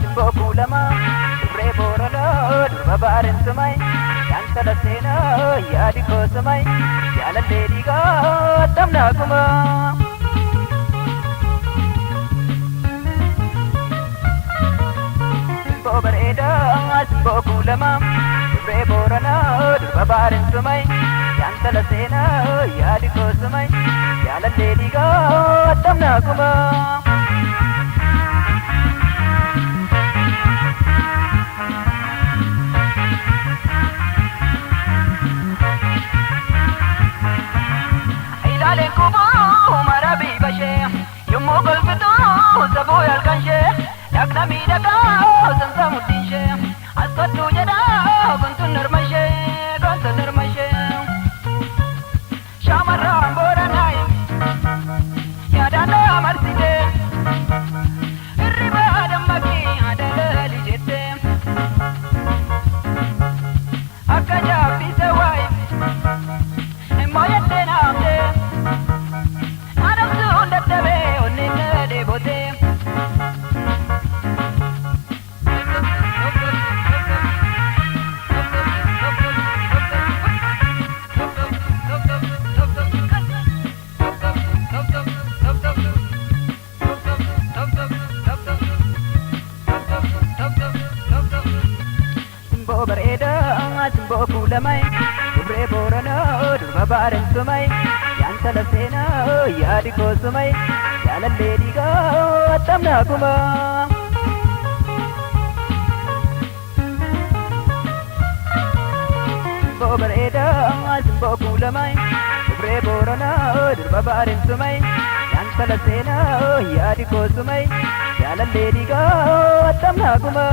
simbo kulama Dubre borana durba barin sumai Yantala sena yadi ko sumai Yala lady ga tamna kuma Simbo bereda simbo kulama Dubre borana durba barin sumai Yantala sena yadi ko sumai Yala lady ga tamna kuma Simbo kulamai Dubre borana durba barin sumai Yantala sena yadi ko sumai Yala lady ga tamna kuma Simbo bereda simbo kulamai Dubre borana durba barin sumai Yantala sena yadi ko sumai Yala lady ga tamna kuma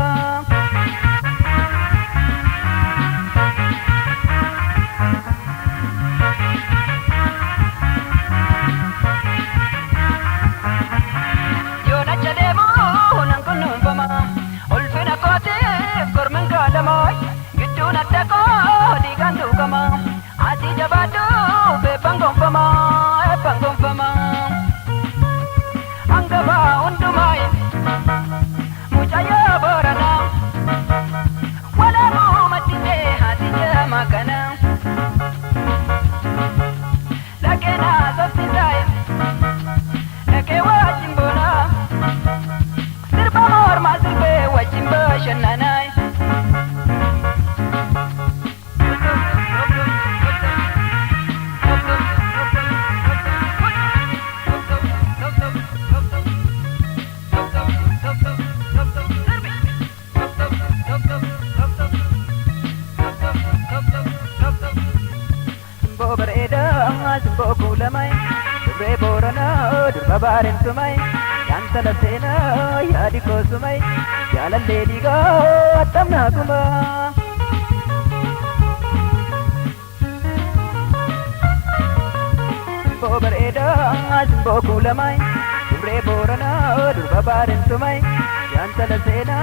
Simbo kulamai Dubre borana durba barin sumai Yantala sena yadi ko sumai Yala lady ga tamna kuma Simbo bereda simbo kulamai Dubre borana durba barin sumai Yantala sena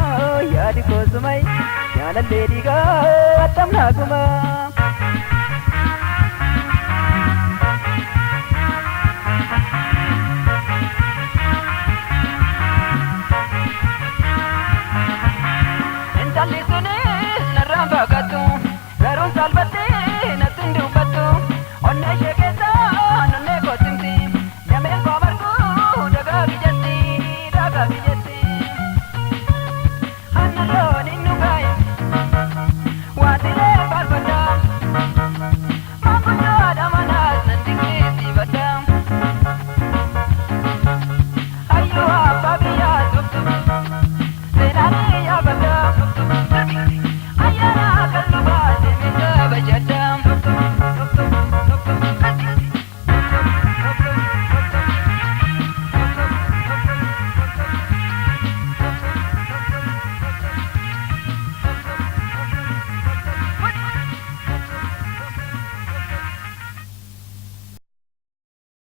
yadi ko sumai Yala lady ga tamna kuma